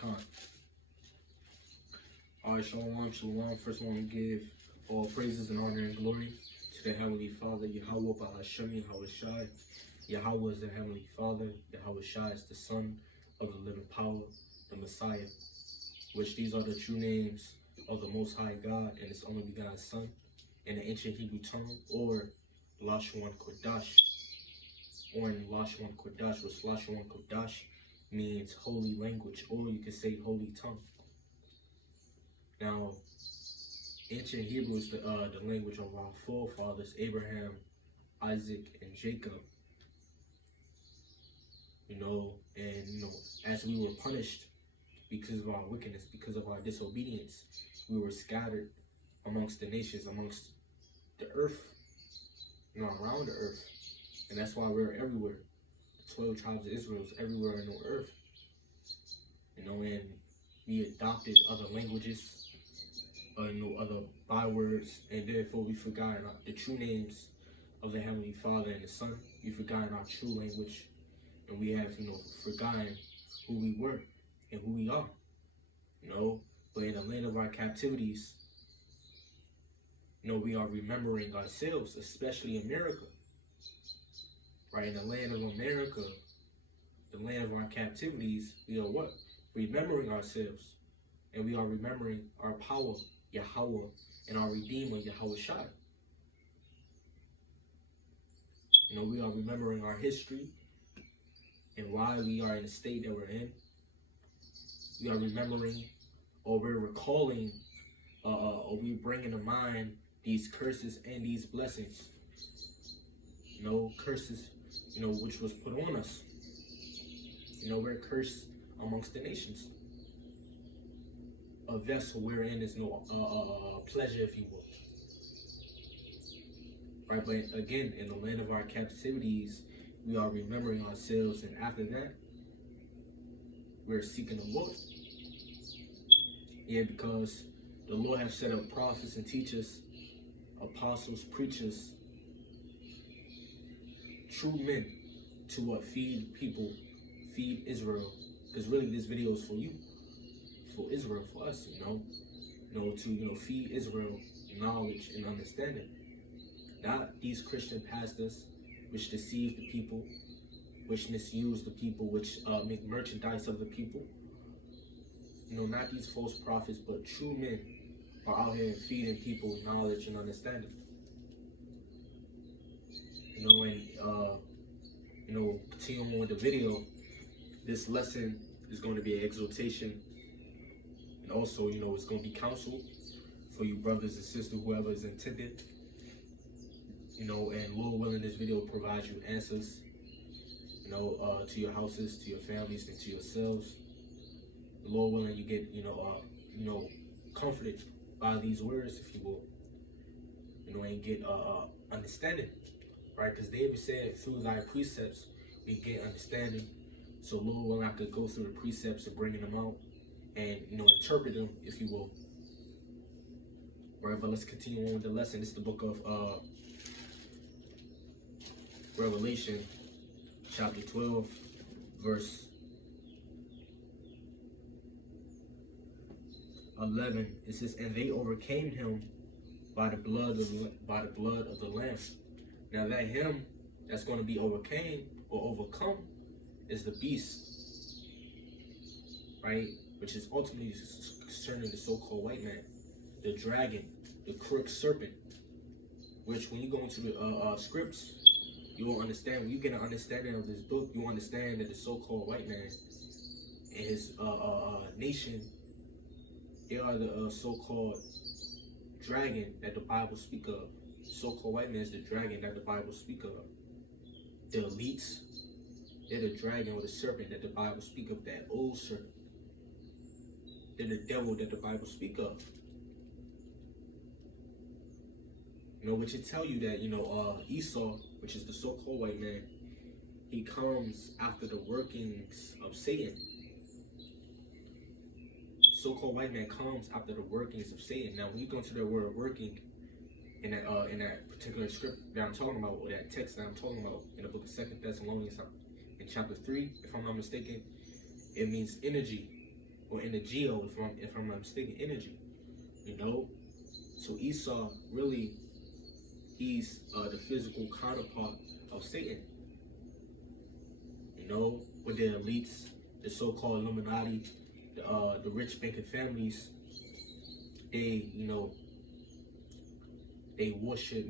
Khan. Alright, shalom, shalom. First, I want to give all praises and honor and glory to the Heavenly Father, Yahweh Bahashem, Yahweh Shai. Yahweh is the Heavenly Father, Yahweh Shai is the Son of the living power, the Messiah, which these are the true names of the Most High God and His only begotten Son in the ancient Hebrew tongue, or Lashon Kodash, or in Lashon Kodash, which Lashon Kodash means holy language, or you can say holy tongue. Now, ancient Hebrew is the language of our forefathers, Abraham, Isaac, and Jacob. As we were punished because of our wickedness, because of our disobedience, we were scattered amongst the nations, amongst the earth, around the earth. And that's why we're everywhere. The 12 tribes of Israel is everywhere in the earth. And we adopted other languages, other bywords, and therefore we forgot the true names of the Heavenly Father and the Son. We forgot our true language, and we have, forgotten who we were and who we are. But in the land of our captivities, we are remembering ourselves, especially America. Right, in the land of America, the land of our captivities, we are what? Remembering ourselves. And we are remembering our power, Yahweh, and our Redeemer, Yahweh Shai. We are remembering our history and why we are in the state that we're in. We are remembering, or we're recalling, or we're bringing to mind these curses and these blessings. Curses, which was put on us. We're cursed amongst the nations. A vessel wherein is no pleasure, if you will. Right, but again, in the land of our captivities, we are remembering ourselves, and after that, we're seeking the Lord. Yeah, because the Lord has set up prophets and teachers, apostles, preachers, true men to feed people, feed Israel. Because really, this video is for you, for Israel, for us, to feed Israel knowledge and understanding. Not these Christian pastors, which deceive the people, which misuse the people, which make merchandise of the people. Not these false prophets, but true men are out here feeding people knowledge and understanding. Continuing with the video, this lesson is going to be an exhortation, and also, it's going to be counsel for you brothers and sisters, whoever is intended. And Lord willing, this video provides you answers, to your houses, to your families, and to yourselves. Lord willing, you get, comforted by these words, if you will, and get understanding, right? Because David said, through thy precepts, we get understanding. So Lord willing, I could go through the precepts of bringing them out and, interpret them, if you will. Right, but let's continue on with the lesson. This is the book of Revelation, chapter 12, verse 11. It says, and they overcame him by the blood of the Lamb. Now that him that's going to be overcame or overcome is the beast, right? Which is ultimately concerning the so-called white man, the dragon, the crooked serpent. Which, when you go into the scripts, you will understand. When you get an understanding of this book, you understand that the so-called white man and his nation, they are the so-called dragon that the Bible speak of. So-called white man is the dragon that the Bible speak of. The elites, they're the dragon or the serpent that the Bible speak of, that old serpent. They're the devil that the Bible speak of. Which it tell you that, Esau, which is the so-called white man, he comes after the workings of Satan. So-called white man comes after the workings of Satan. Now, when you go into the word working in that particular script that I'm talking about, or that text that I'm talking about in the book of 2 Thessalonians in chapter 3, if I'm not mistaken, it means energy. or in the geo, if I'm not mistaken, energy. You know, so Esau really, he's the physical counterpart of Satan. You know, with the elites, the so-called Illuminati, the rich banking families, they, they worship,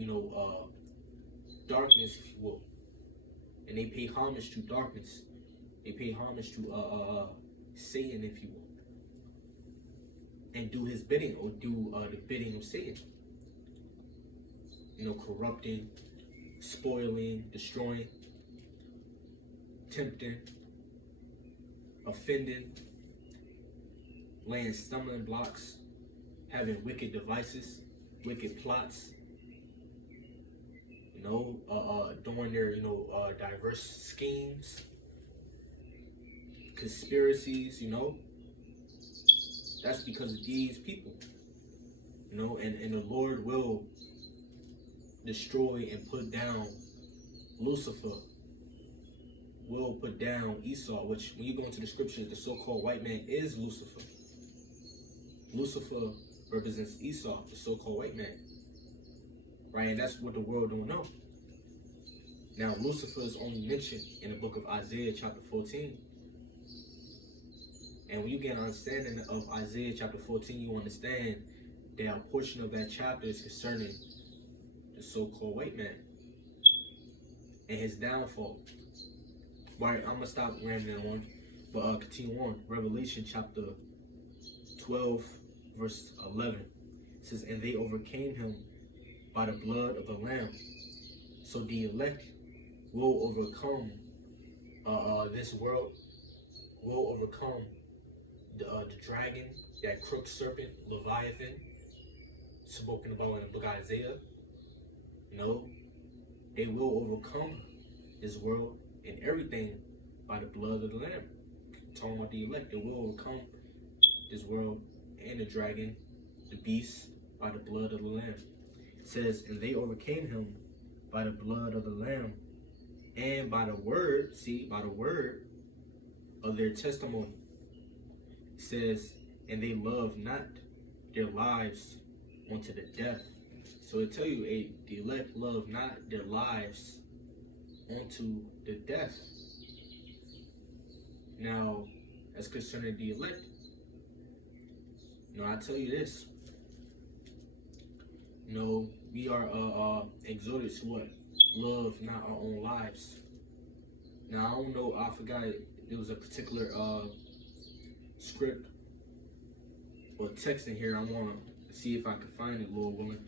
darkness, if you will, and they pay homage to darkness. They pay homage to Satan, if you will, and do his bidding, or do the bidding of Satan. You know, corrupting, spoiling, destroying, tempting, offending, laying stumbling blocks, having wicked devices, wicked plots, doing their, diverse schemes, conspiracies, That's because of these people, and the Lord will destroy and put down Lucifer, will put down Esau, which when you go into the scriptures, the so-called white man is Lucifer. Lucifer represents Esau, the so-called white man. Right? And that's what the world don't know. Now, Lucifer is only mentioned in the book of Isaiah chapter 14. And when you get an understanding of Isaiah chapter 14, you understand that a portion of that chapter is concerning the so-called white man and his downfall. Right, I'm going to stop rambling on, but continue on. Revelation chapter 12, verse 11. It says, and they overcame him by the blood of the Lamb. So the elect will overcome this world, will overcome the dragon, that crooked serpent, Leviathan, spoken about in the book of Isaiah. They will overcome this world and everything by the blood of the Lamb. Talking about the elect, they will overcome this world and the dragon, the beast, by the blood of the Lamb. It says, and they overcame him by the blood of the Lamb and by the word, by the word of their testimony. It says, and they loved not their lives unto the death. So it tell you, the elect love not their lives unto the death. Now, as concerning the elect, I tell you this. We are exhorted to what? Love not our own lives. Now, I don't know, I forgot, there was a particular script or text in here. I want to see if I can find it, Lord willing.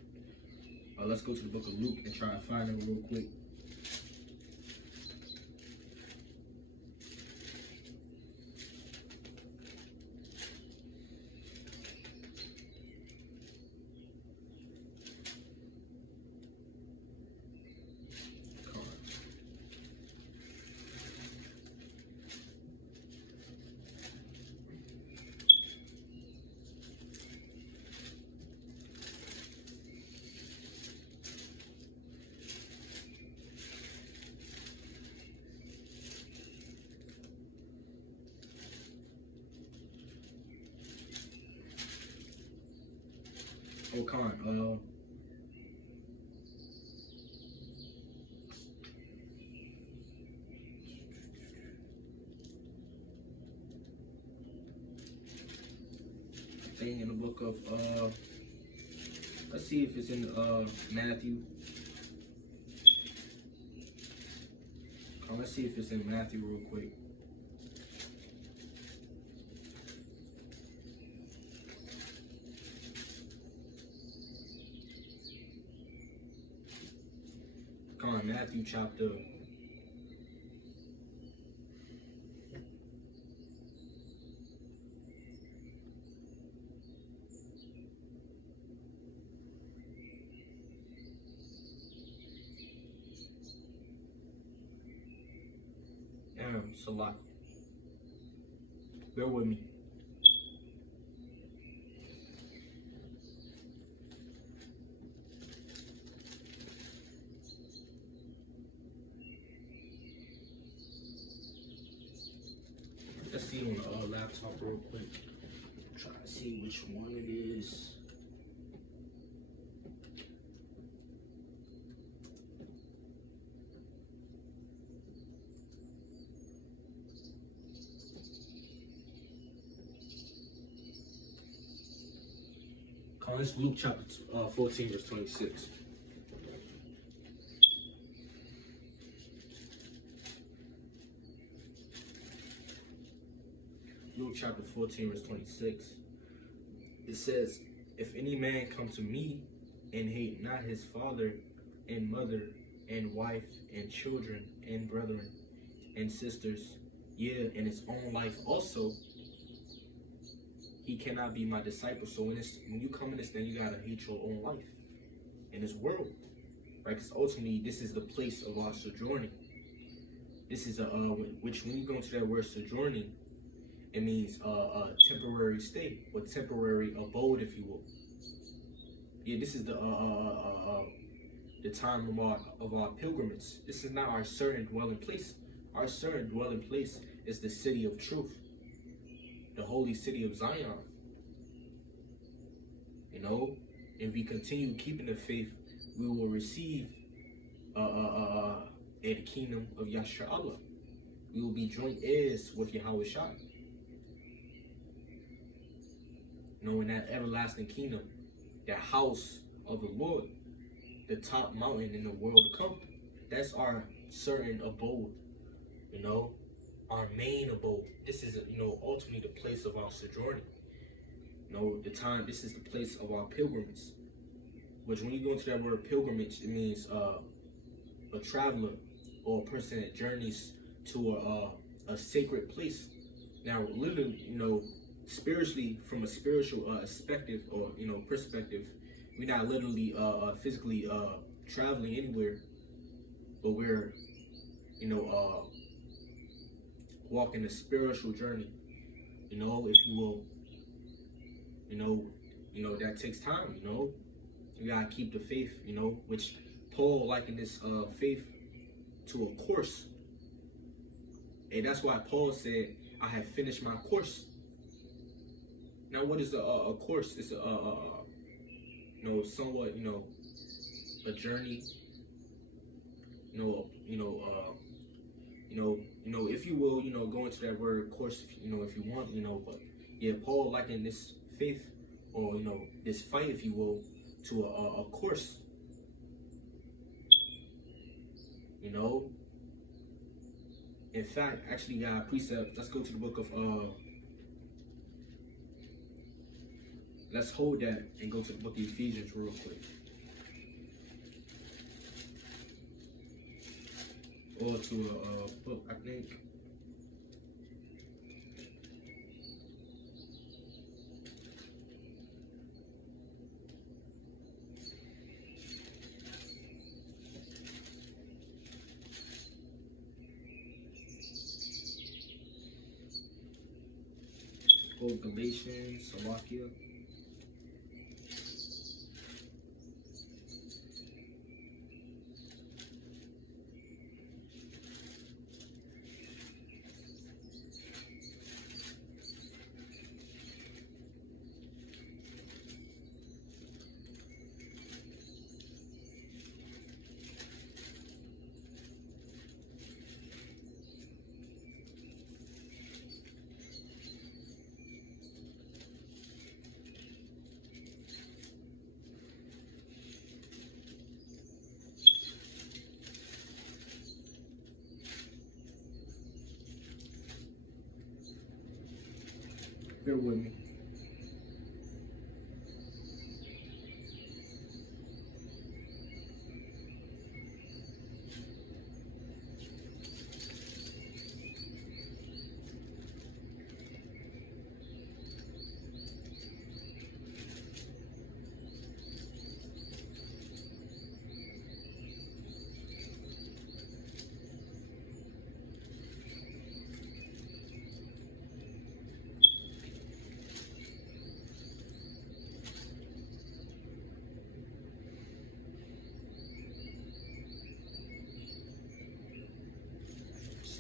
Let's go to the book of Luke and try to find it real quick. Oh, Con, thing in the book of, let's see if it's in Matthew. Let's see if it's in Matthew real quick. Come on, Matthew chapter 'Damn, Salah. Bear with me. Let's see on the laptop real quick. see which one it is. It's Luke chapter 14, verse 26. Luke chapter 14, verse 26. It says, if any man come to me and hate not his father and mother and wife and children and brethren and sisters, yea, and his own life also, he cannot be my disciple. So when you come in this thing, you gotta hate your own life in this world, right? Because ultimately, this is the place of our sojourning. This is which when you go into that word sojourning, it means a temporary stay or temporary abode, if you will. Yeah, this is the time of our pilgrimage. This is not our certain dwelling place. Our certain dwelling place is the city of truth, the holy city of Zion. You know, if we continue keeping the faith, we will receive the kingdom of Yahshua Allah. We will be joint heirs with Yahweh Shai. You know, in that everlasting kingdom, the house of the Lord, the top mountain in the world to come. That's our certain abode, you know, our main abode. This is, you know, ultimately the place of our sojourning. You know, this is the place of our pilgrimage. Which when you go into that word pilgrimage, it means a traveler or a person that journeys to a sacred place. Now, literally, you know, spiritually, from a spiritual perspective, or perspective, we're not literally physically traveling anywhere, but we're walking a spiritual journey, if you will. That takes time. You gotta keep the faith, which Paul likened this faith to a course. And that's why Paul said, I have finished my course. Now, what is a course? It's somewhat, a journey. If you will, go into that word course, if you want, but yeah, Paul likened this faith, or this fight, if you will, to a course. In fact, actually, got a precept. Let's go to the book of let's hold that and go to the book of Ephesians real quick. Or to a book, I think. Or Galatians, Slovakia. Bear with me.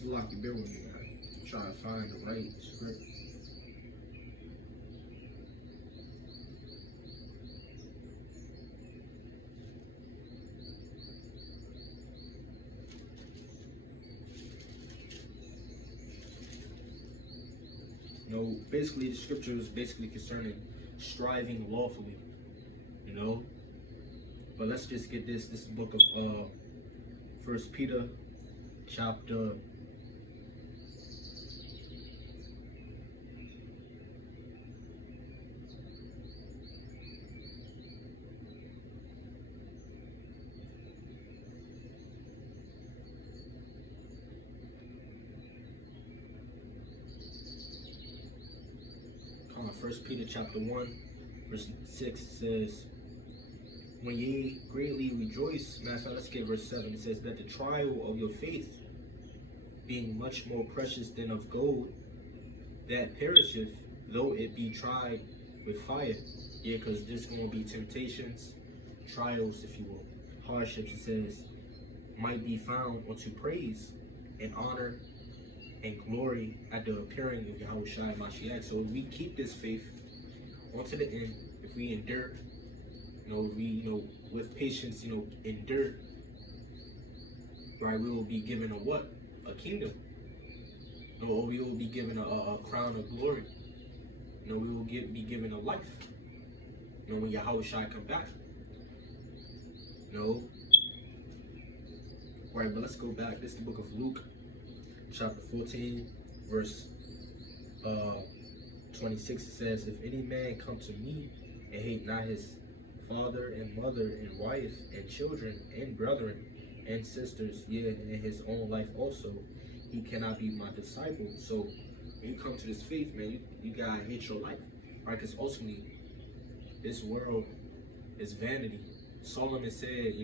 Lucky, bear with me, man. Try to find the right script. basically the scripture is basically concerning striving lawfully, you know. But let's just get this. This book of First Peter, chapter 1 Peter chapter 1, verse 6 says, when ye greatly rejoice, matter of fact, let's get verse 7. It says that the trial of your faith, being much more precious than of gold, that perisheth, though it be tried with fire. Yeah, because there's going to be temptations, trials, if you will, hardships. It says, might be found unto praise and honor and glory at the appearing of Yahushua Mashiach. So if we keep this faith onto the end, if we endure, we, with patience, endure, right, we will be given a what? A kingdom. Or we will be given a crown of glory. We will be given a life. When Yahushua come back. Right, but let's go back. This is the book of Luke, chapter 14, verse 26. It says, if any man come to me and hate not his father and mother and wife and children and brethren and sisters, yea, and his own life also, he cannot be my disciple. So when you come to this faith, man, you gotta hate your life, right? Because ultimately, this world is vanity. Solomon said,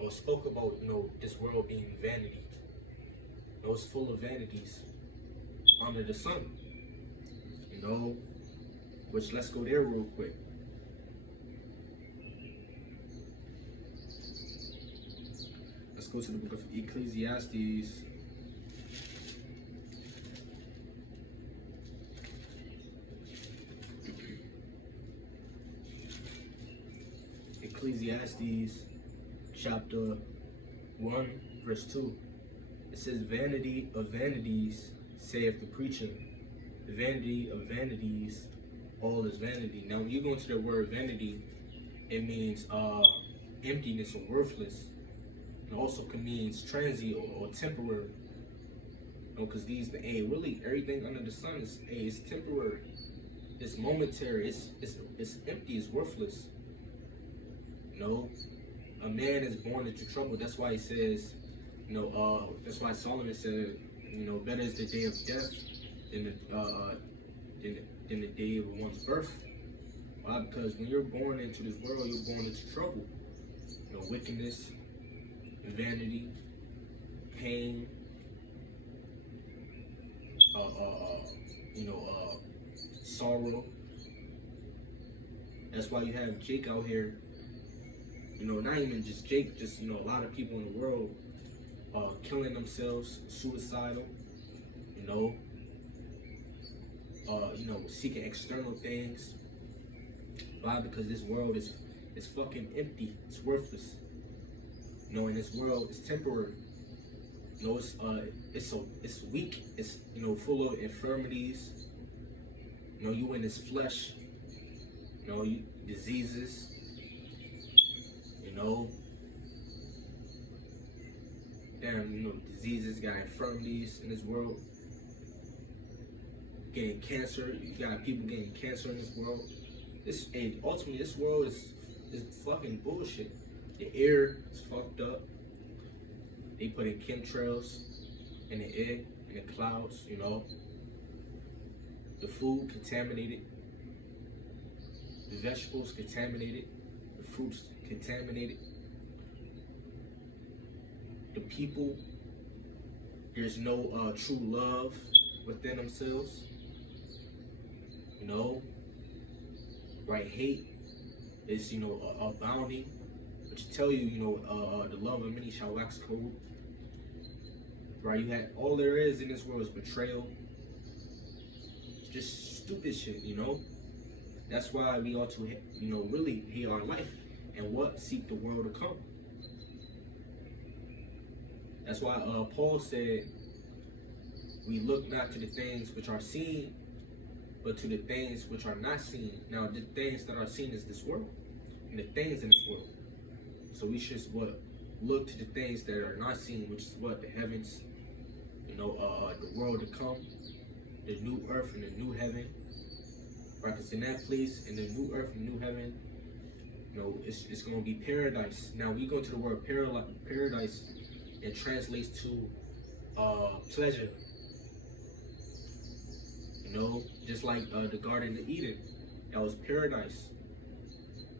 or spoke about, this world being vanity. It's full of vanities under the sun. Which let's go there real quick. Let's go to the book of Ecclesiastes. Ecclesiastes chapter 1, verse 2. It says, vanity of vanities, saith the preacher. Vanity of vanities, all is vanity. Now, when you go into the word vanity, it means emptiness or worthless. It also can mean transient or temporary. Because really everything under the sun is temporary. It's momentary. It's empty. It's worthless. A man is born into trouble. That's why he says, that's why Solomon said, better is the day of death than the day of one's birth. Why? Because when you're born into this world, you're born into trouble. Wickedness, vanity, pain, sorrow. That's why you have Jake out here. Not even just Jake, just a lot of people in the world killing themselves, suicidal. Seeking external things. Why? Because this world is fucking empty. It's worthless. And this world is temporary. It's weak. It's full of infirmities. You in this flesh. You diseases. Diseases, got infirmities in this world. Getting cancer. You got people getting cancer in this world. Ultimately, this world is fucking bullshit. The air is fucked up. They put in chemtrails in the air, in the clouds, The food contaminated. The vegetables contaminated. The fruits contaminated. The people, there's no true love within themselves. Right? Hate is, abounding. But tell you, the love of many shall wax cold. Right? You had all there is in this world is betrayal. It's just stupid shit, That's why we ought to, really hate our life and what seek the world to come. That's why Paul said, we look not to the things which are seen, but to the things which are not seen. Now, the things that are seen is this world, and the things in this world. So we should look to the things that are not seen, which is the heavens, the world to come, the new earth and the new heaven. Right? Because in that place, in the new earth and new heaven, it's going to be paradise. Now, we go to the word paradise, it translates to pleasure. Just like the Garden of Eden, that was paradise.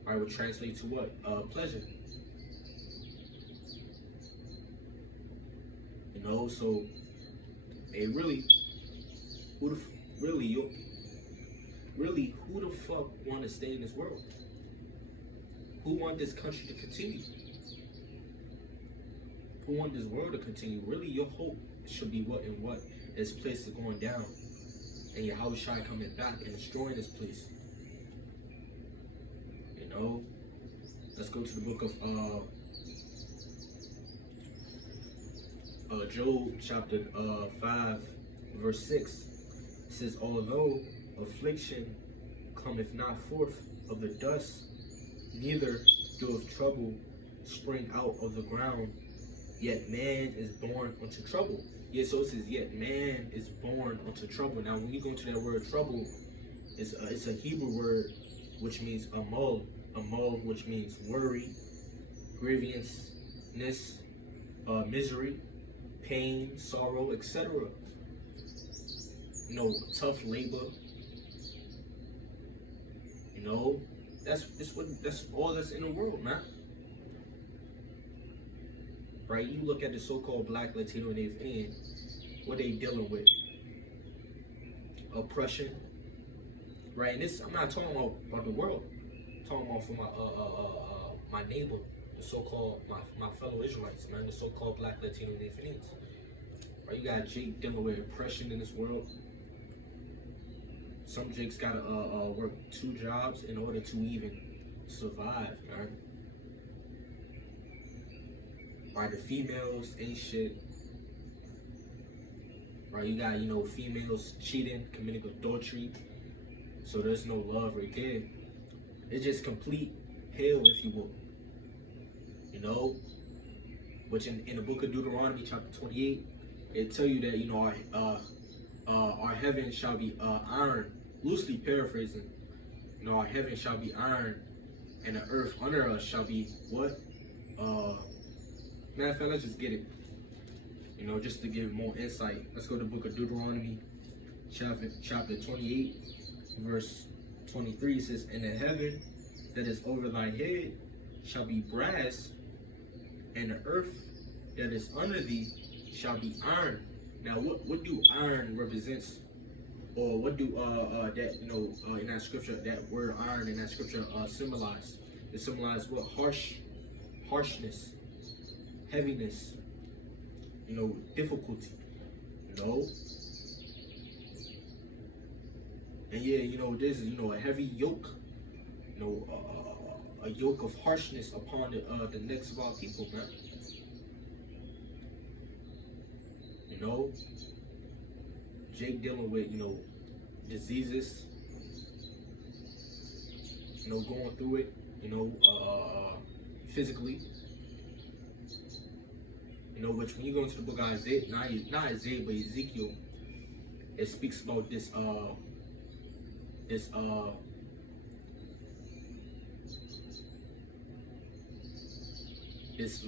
I would translate to what? Pleasure. So really, who the fuck want to stay in this world? Who want this country to continue? Who want this world to continue? Really, your hope should be what this place is going down, and Yahushua coming back and destroying this place. Let's go to the book of Job chapter 5 verse 6. It says, although affliction cometh not forth of the dust, neither doeth trouble spring out of the ground, yet man is born unto trouble. Yeah, so it says, yet man is born unto trouble. Now, when you go into that word trouble, it's a Hebrew word which means amol, which means worry, grievousness, misery, pain, sorrow, etc. Tough labor. That's all that's in the world, man. Right? You look at the so-called Black, Latino, and Native Indian, what they dealing with? Oppression. Right? And this, I'm not talking about the world. I'm talking about for my neighbor, the so-called my fellow Israelites, man, the so-called Black, Latino, and Native Indians. Right? You got Jake dealing with oppression in this world. Some Jakes gotta work 2 jobs in order to even survive, man. Right? The females ain't shit. Right? You got, females cheating, committing adultery. So there's no love right there. It's just complete hell, if you will. Which in the book of Deuteronomy, chapter 28, it tell you that, our heaven shall be iron. Loosely paraphrasing, our heaven shall be iron, and the earth under us shall be what? Matter of fact, let's just get it. Just to give more insight. Let's go to the book of Deuteronomy, chapter 28, verse 23. It says, and the heaven that is over thy head shall be brass, and the earth that is under thee shall be iron. Now, what do iron represents? Or what do in that scripture, that word iron in that scripture symbolize? It symbolizes what? Harshness, heaviness, difficulty, And yeah, this is a heavy yoke, a yoke of harshness upon the necks of our people, man. Jake dealing with, diseases, going through it, physically. Which when you go into the book of Isaiah, not Isaiah, but Ezekiel, it speaks about this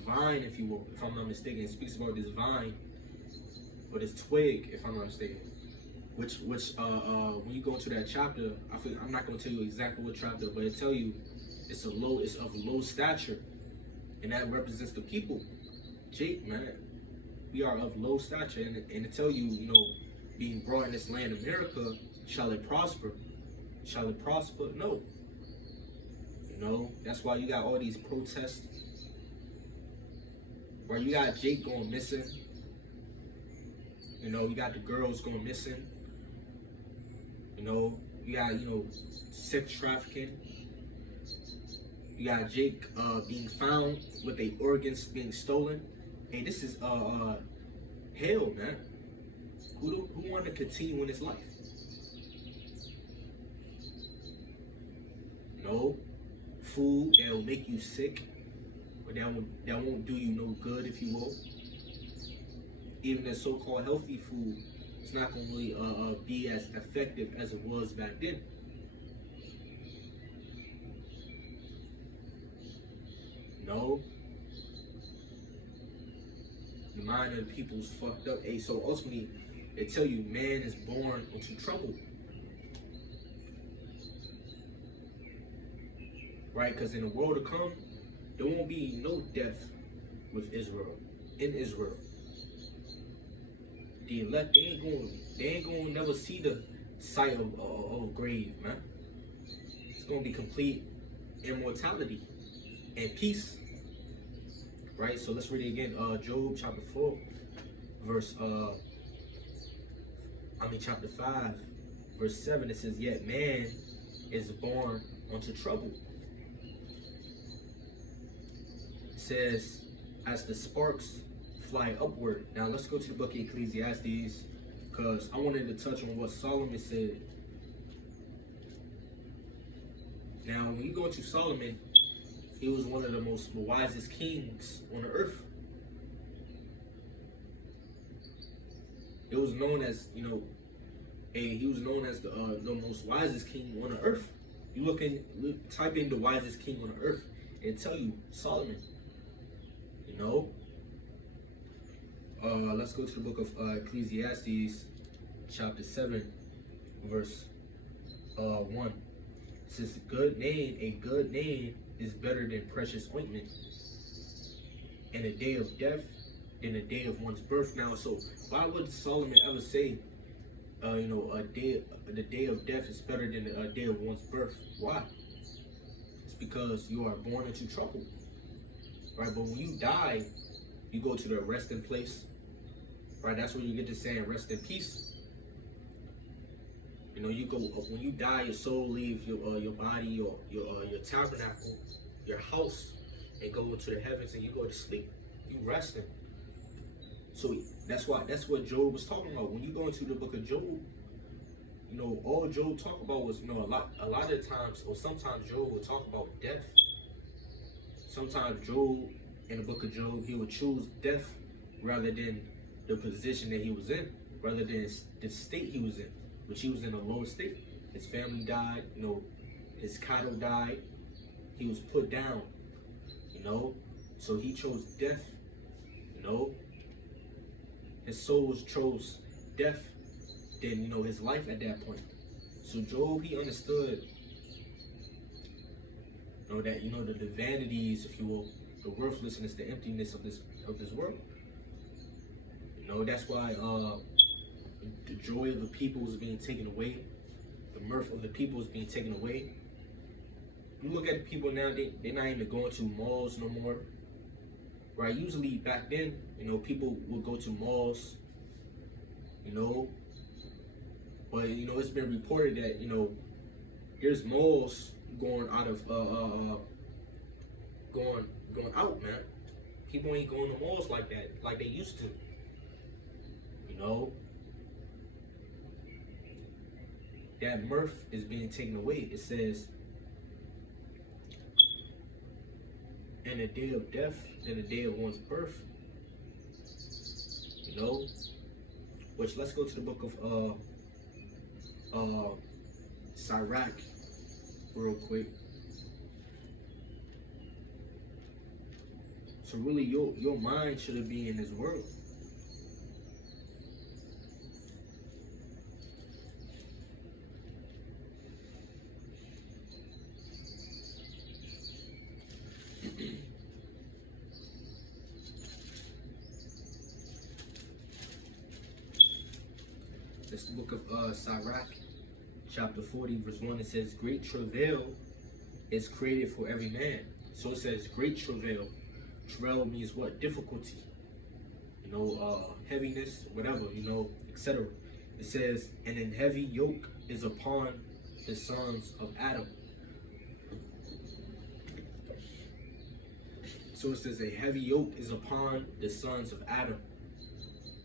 vine, if you will, if I'm not mistaken. It speaks about this vine, or this twig, if I'm not mistaken. Which when you go into that chapter, I'm not going to tell you exactly what chapter, but it tell you it's of low stature, and that represents the people. Jake, man, we are of low stature, and it tell you, being brought in this land, America, shall it prosper? Shall it prosper? No. That's why you got all these protests, where you got Jake going missing. You got the girls going missing. You got, sex trafficking. You got Jake being found with their organs being stolen. Hey, this is hell, man. Who want to continue in this life? No. Food that will make you sick, or that won't do you no good, if you will. Even the so-called healthy food, it's not going to really be as effective as it was back then. No. The mind of the people is fucked up. Hey, so ultimately, they tell you man is born into trouble. Right? Because in the world to come, there won't be no death with Israel. In Israel. The elect, they ain't gonna never see the sight of grave, man. It's gonna be complete immortality and peace. Right? So let's read it again. Job chapter 4, chapter 5, verse 7. It says, yet man is born unto trouble. It says, as the sparks fly upward. Now let's go to the book of Ecclesiastes, because I wanted to touch on what Solomon said. Now, when you go to Solomon, he was one of the most wisest kings on the earth. It was known as, he was known as the most wisest king on the earth. You type in the wisest king on the earth, and tell you Solomon. Let's go to the book of Ecclesiastes, chapter 7, verse 1. It says, a good name is better than precious ointment, and a day of death than a day of one's birth. Now, so why would Solomon ever say, the day of death is better than a day of one's birth? Why? It's because you are born into trouble, right? But when you die, you go to the resting place, right? That's where you get to saying rest in peace. You go when you die, your soul leaves your body, your tabernacle, your house, and go into the heavens, and you go to sleep. You resting. So that's what Job was talking about. When you go into the book of Job, all Job talked about was a lot of times, or sometimes Job would talk about death. Sometimes Job, in the book of Job, he would choose death rather than the position that he was in, rather than the state he was in, which he was in a lower state. His family died, his cattle died, he was put down, so he chose death, his soul chose death than, his life at that point. So Job, he understood, that, the vanities, if you will, the worthlessness, the emptiness of this world. That's why the joy of the people is being taken away. The mirth of the people is being taken away. You look at the people now, they're not even going to malls no more. Right? Usually back then, people would go to malls, but it's been reported that, there's malls going out of going out, man. People ain't going to malls like that, like they used to. That mirth is being taken away. It says, in a day of death, in a day of one's birth. Which, let's go to the book of Sirach real quick. So really, your mind shouldn't be in this world. It's the book of Sirach, chapter 40, verse 1. It says, great travail is created for every man. So it says, great travail. Travail means what? Difficulty. Heaviness, whatever, etc. It says, and an heavy yoke is upon the sons of Adam. So it says, a heavy yoke is upon the sons of Adam.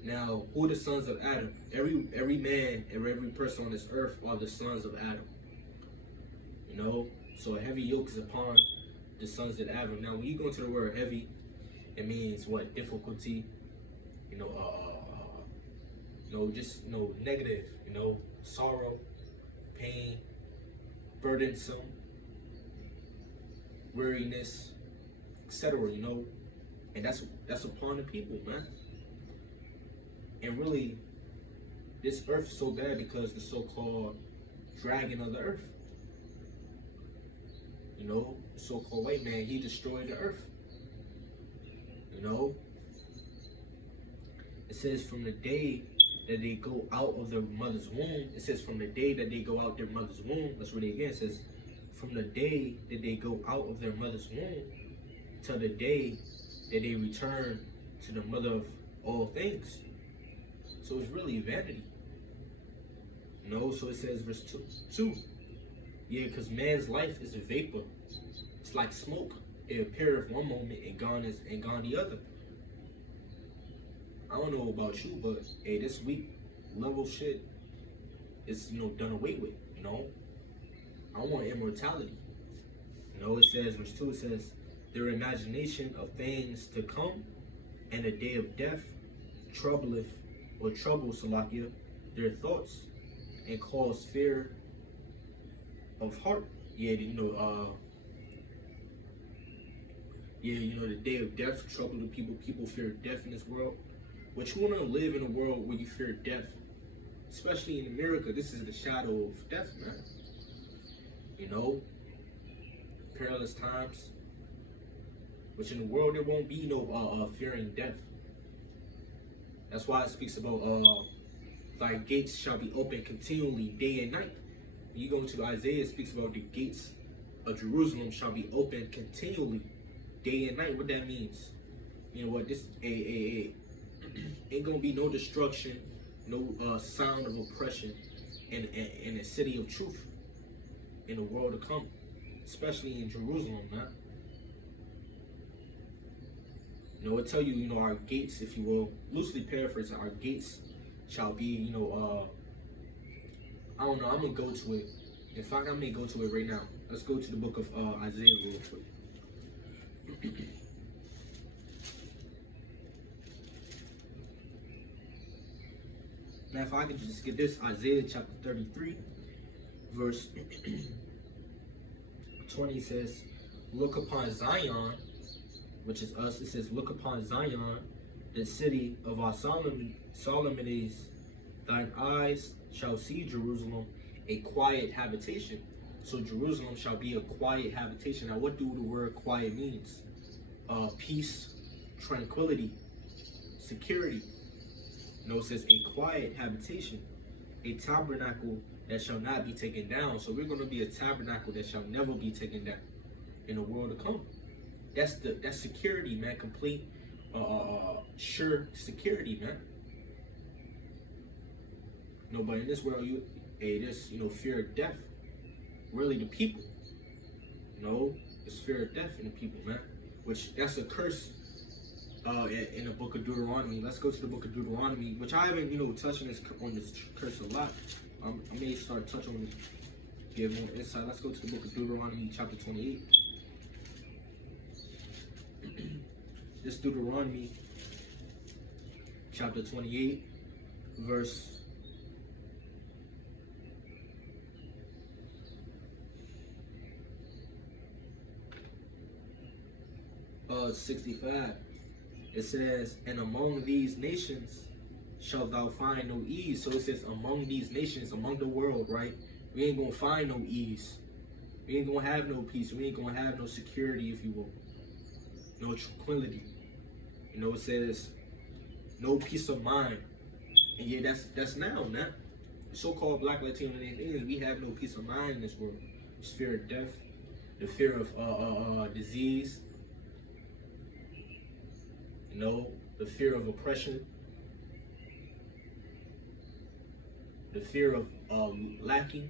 Now, who are the sons of Adam? Every man and every person on this earth are the sons of Adam. You know, so a heavy yoke is upon the sons of Adam. Now, when you go into the word heavy, it means what? Difficulty. You know, just negative. You know, sorrow, pain, burdensome, weariness, etc. You know, and that's upon the people, man. And really, this earth is so bad because the so-called dragon of the earth. You know, the so-called white man, he destroyed the earth. You know, it says from the day that they go out of their mother's womb. It says from the day that they go out their mother's womb. Let's read it again. It says from the day that they go out of their mother's womb to the day that they return to the mother of all things. So it's really vanity. You know, so it says verse 2. Yeah, because man's life is a vapor. It's like smoke. It appeareth one moment and gone the other. I don't know about you, but hey, this week level shit is done away with. You know, I want immortality. You know, it says verse 2. It says their imagination of things to come, and the day of death troubleth or troubles Salakia their thoughts and cause fear of heart. Yeah, the day of death trouble the people. People fear death in this world. But you want to live in a world where you fear death, especially in America. This is the shadow of death, man. You know, perilous times. Which in the world there won't be no fearing death. That's why it speaks about thy gates shall be open continually day and night. When you go into Isaiah, it speaks about the gates of Jerusalem shall be open continually day and night. What that means? You know what? This ain't gonna be no destruction, no sound of oppression in a city of truth in the world to come, especially in Jerusalem, man. You know, it'll tell you, our gates, if you will, loosely paraphrasing, our gates shall be, I don't know, I'm gonna go to it. In fact, I may go to it right now. Let's go to the book of Isaiah real quick. Now, if I could just get this, Isaiah chapter 33, verse 20 says, look upon Zion, which is us. It says, look upon Zion, the city of our Solomon is. Thine eyes shall see Jerusalem, a quiet habitation. So Jerusalem shall be a quiet habitation. Now, what do the word quiet means? Peace, tranquility, security. It says a quiet habitation, a tabernacle that shall not be taken down. So we're going to be a tabernacle that shall never be taken down in the world to come. That's security, man. Complete, sure security, man. But in this world, there's fear of death. Really, the people. It's fear of death in the people, man. Which that's a curse. In the book of Deuteronomy. Let's go to the book of Deuteronomy, which I haven't, touched on this curse a lot. I may start touching on it, give more insight. Let's go to the book of Deuteronomy, chapter 28. This Deuteronomy, chapter 28, verse 65. It says, and among these nations shalt thou find no ease. So it says among these nations, among the world, right? We ain't gonna find no ease. We ain't gonna have no peace. We ain't gonna have no security, if you will. No tranquility. It says no peace of mind. And yeah, that's now, man. The so-called Black, Latino, and Asians, we have no peace of mind in this world. It's fear of death, the fear of disease, the fear of oppression, the fear of lacking,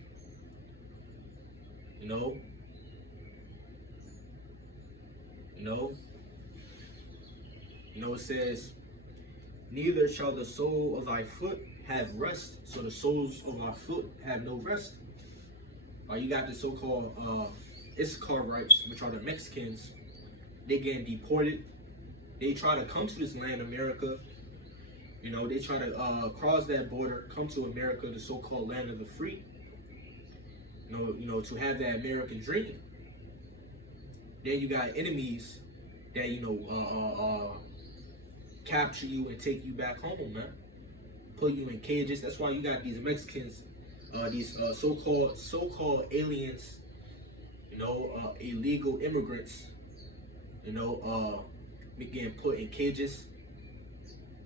it says neither shall the sole of thy foot have rest. So the soles of our foot have no rest. You got the so-called Issacharites, which are the Mexicans. They getting deported. They try to come to this land, America. You know, they try to cross that border, come to America, the so-called land of the free. You know, to have that American dream. Then you got enemies that, you know, capture you and take you back home, man. Put you in cages. That's why you got these Mexicans, these so-called aliens, you know, illegal immigrants, you know, getting put in cages.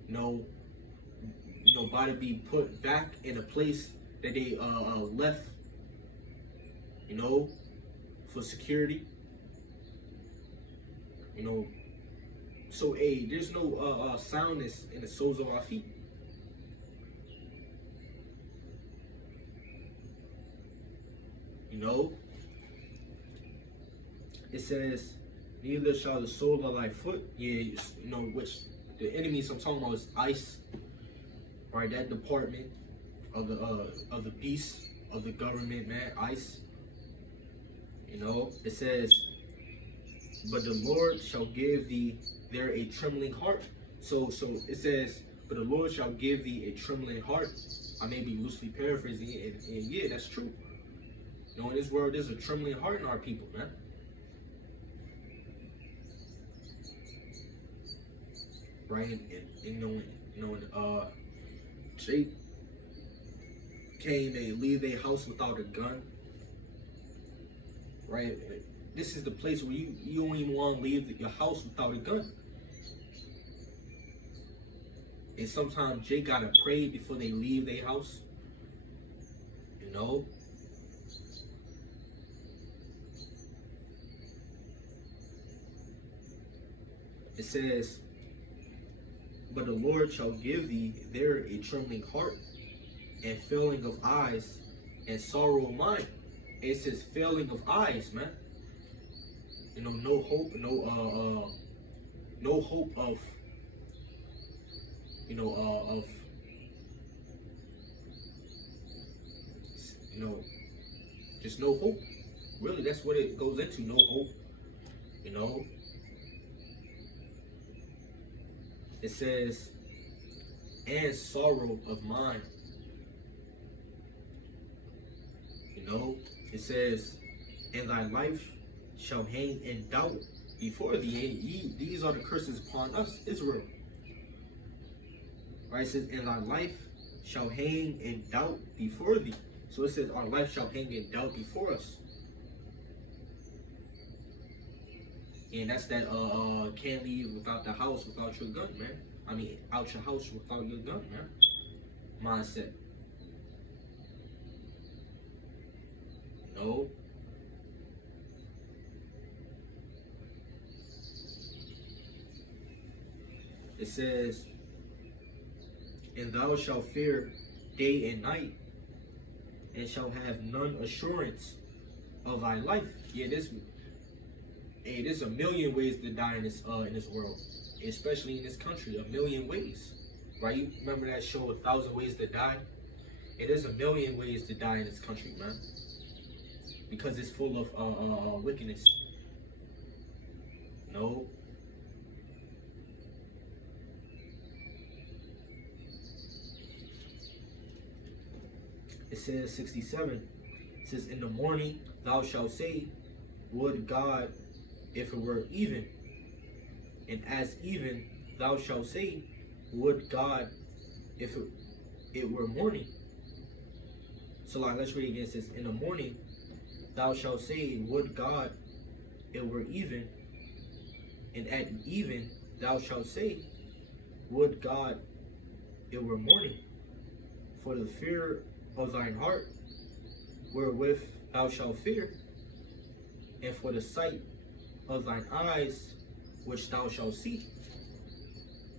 You know, about to be put back in a place that they left, you know, for security. You know, so hey, there's no soundness in the soles of our feet. You know, it says, neither shall the sole of thy foot, you know, which the enemies I'm talking about is ICE, right? That department of the beast of the government, man, ICE. You know, it says, but the Lord shall give thee there a trembling heart. So it says, but the Lord shall give thee a trembling heart. I may be loosely paraphrasing it, and yeah, that's true. You know, in this world, there's a trembling heart in our people, man. Right, and you know, Jake came and leave their house without a gun. Right, this is the place where you don't even want to leave your house without a gun. And sometimes Jake gotta pray before they leave their house. You know. It says, but the Lord shall give thee there a trembling heart, and failing of eyes, and sorrow of mind. It says failing of eyes, man. You know, no hope, no hope of, you know, just no hope. Really, that's what it goes into, no hope, you know. It says, and sorrow of mind. You know, it says, and thy life shall hang in doubt before thee. These are the curses upon us, Israel. Right, it says, and thy life shall hang in doubt before thee. So it says, our life shall hang in doubt before us. And that's that can't leave without the house without your gun, man. I mean, out your house without your gun, man. Mindset. No. It says, and thou shalt fear day and night, and shalt have none assurance of thy life. Yeah, there's a million ways to die in this world, especially in this country. A million ways, right? You remember that show, 1,000 Ways to Die? It is a million ways to die in this country, man, because it's full of wickedness. No. It says 67. It says, in the morning thou shalt say, would God if it were even, and as even thou shalt say, would God if it were morning. So like, let's read again. It says, in the morning thou shalt say, would God it were even, and at even thou shalt say, would God it were morning. For the fear of thine heart wherewith thou shalt fear, and for the sight of thine eyes which thou shalt see.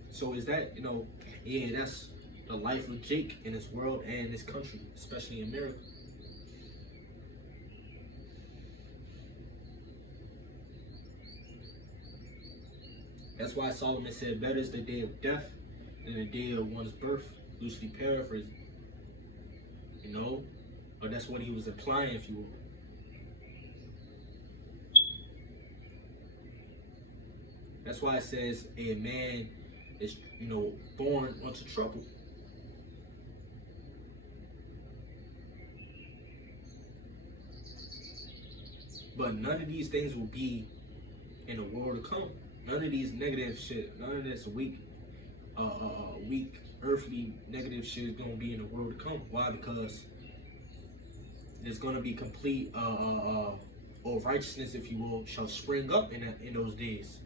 So is that, you know, yeah, that's the life of Jake in this world and this country, especially in America. That's why Solomon said, better is the day of death than the day of one's birth, loosely paraphrasing. You know? Or that's what he was implying, if you will. That's why it says a man is, born unto trouble. But none of these things will be in the world to come. None of these negative shit, none of this weak, earthly negative shit is gonna be in the world to come. Why? Because there's gonna be complete, or righteousness, if you will, shall spring up in those days.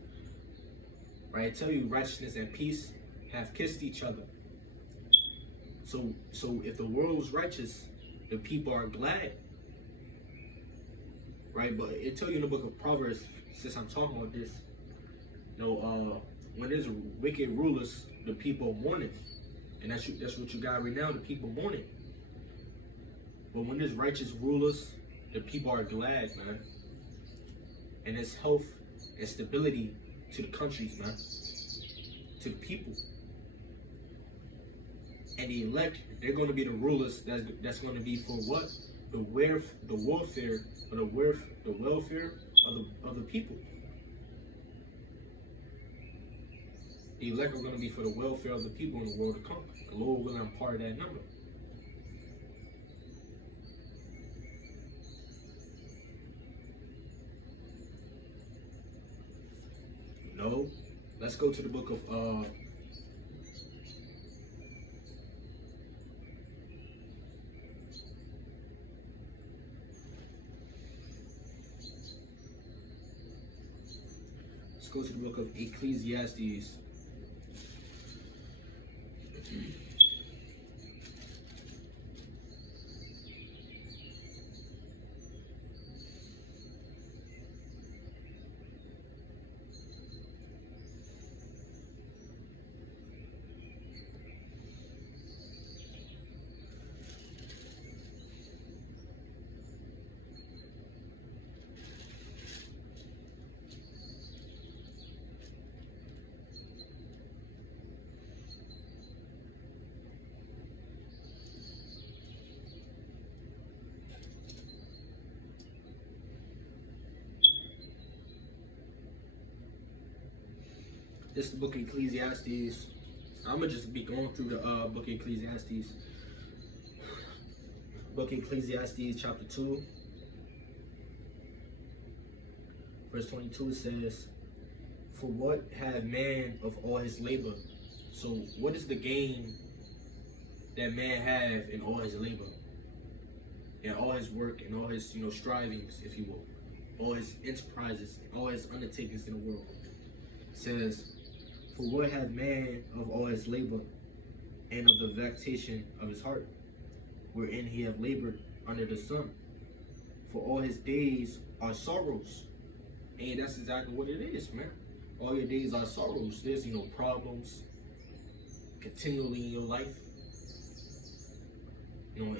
Right? I tell you, righteousness and peace have kissed each other. So if the world was righteous, the people are glad. Right? But it tell you in the book of Proverbs, since I'm talking about this, when there's wicked rulers, the people mourning. And that's what you got right now, the people mourning. But when there's righteous rulers, the people are glad, man. And it's health and stability to the countries, man. To the people. And the elect, they're going to be the rulers that's going to be for what? The welfare of the people. The elect are going to be for the welfare of the people in the world to come. The Lord willing, I'm part of that number. Let's go to the book of Ecclesiastes. This is the book of Ecclesiastes. I'm going to just be going through the book of Ecclesiastes. Book of Ecclesiastes, chapter 2. Verse 22 says, "For what have man of all his labor?" So what is the gain that man have in all his labor? In all his work, and all his, strivings, if you will. All his enterprises, all his undertakings in the world. It says, "For what hath man of all his labor, and of the vexation of his heart, wherein he hath labored under the sun? For all his days are sorrows." And that's exactly what it is, man. All your days are sorrows. There's, problems continually in your life. In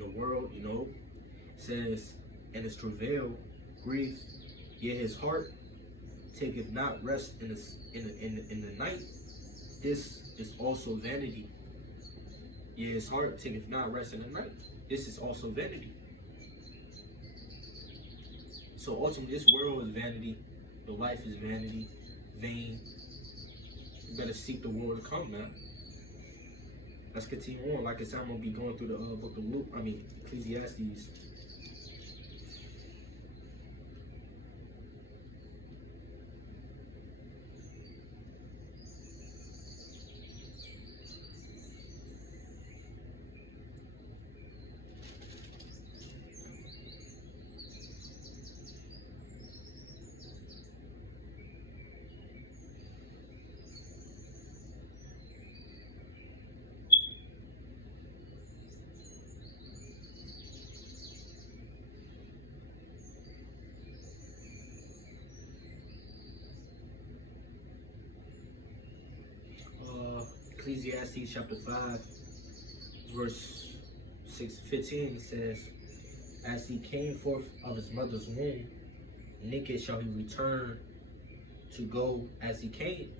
the world, It says, "And his travail, grief, yet his heart taketh not rest in the night. This is also vanity. Yet his heart taketh not rest in the night. This is also vanity." So ultimately, this world is vanity. The life is vanity, vain. You better seek the world to come, man. Let's continue on. Like I said, I'm gonna be going through the book of Ecclesiastes. Ecclesiastes chapter 5, verse 15 says, "As he came forth of his mother's womb, naked shall he return to go as he came.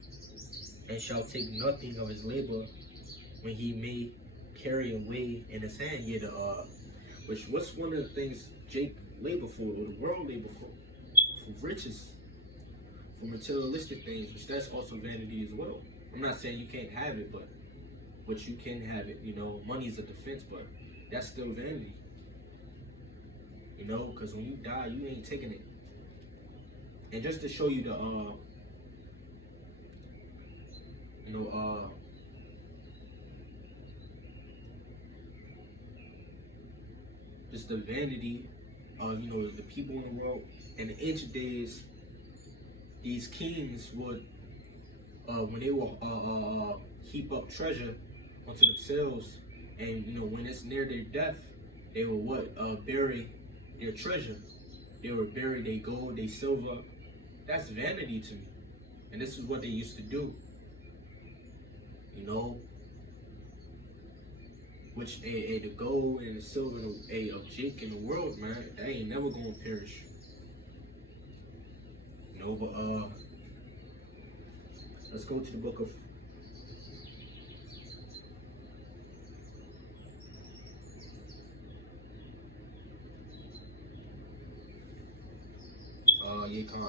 and shall take nothing of his labor when he may carry away in his hand. Yeah, which what's one of the things Jake labor for, or the world labor for riches, for materialistic things, which that's also vanity as well. I'm not saying you can't have it, but you can have it. You know, money is a defense, but that's still vanity. You know, because when you die, you ain't taking it. And just to show you the, just the vanity of, the people in the world. In the ancient days, these kings would, when they will heap up treasure onto themselves, and when it's near their death, they will bury their treasure. They would bury their gold, their silver. That's vanity to me, and this is what they used to do. Which the gold and the silver of Jake in the world, man, that ain't never gonna perish. But let's go to the book of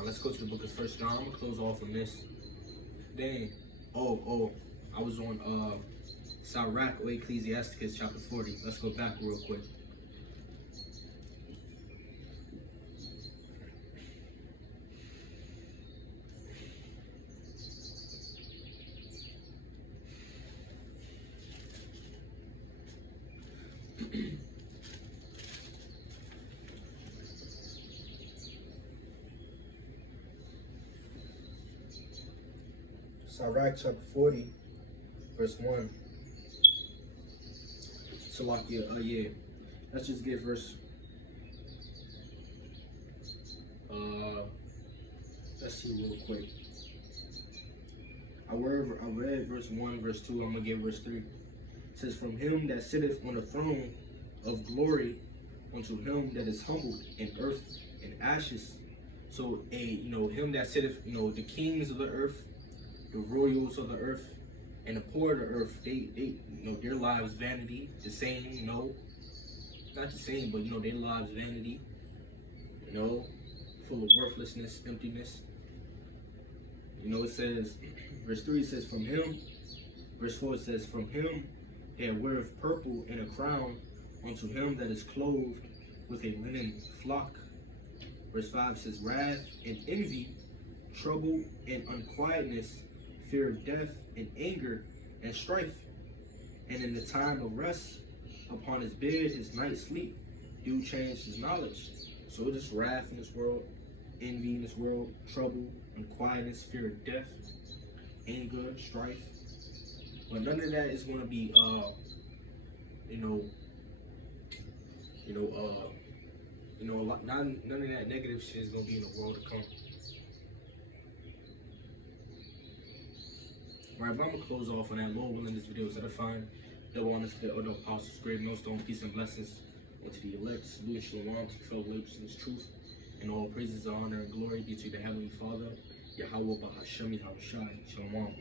let's go to the book of First John. I'm gonna close off on this. Dang. I was on Sirach or Ecclesiasticus chapter 40. Let's go back real quick. Sirach chapter 40, verse 1. Salakia, let's just get verse. Let's see real quick. I read verse 1, verse 2. I'm gonna get verse 3. It says, "From him that sitteth on the throne of glory, unto him that is humbled in earth and ashes." So, him that sitteth, the kings of the earth, the royals of the earth, and the poor of the earth, they their lives vanity, the same, not the same, but their lives vanity, full of worthlessness, emptiness. It says, verse 3 says, "From him," verse 4 says, "From him that weareth purple and a crown, unto him that is clothed with a linen flock." Verse 5 says, "Wrath and envy, trouble and unquietness, fear of death and anger and strife. And in the time of rest, upon his bed, his night sleep, do change his knowledge." So it is wrath in this world, envy in this world, trouble, unquietness, fear of death, anger, strife. But none of that is going to be, none of that negative shit is going to be in the world to come. Alright, but I'm going to close off on that. Lord willing, this video is edifying. Double honest, the other apostles, great millstone, peace and blessings unto the elect. Salute, shalom, to fellow believers in this truth. And all praises, honor, and glory be to the Heavenly Father, Yahweh Bahashemi Harushai. Shalom.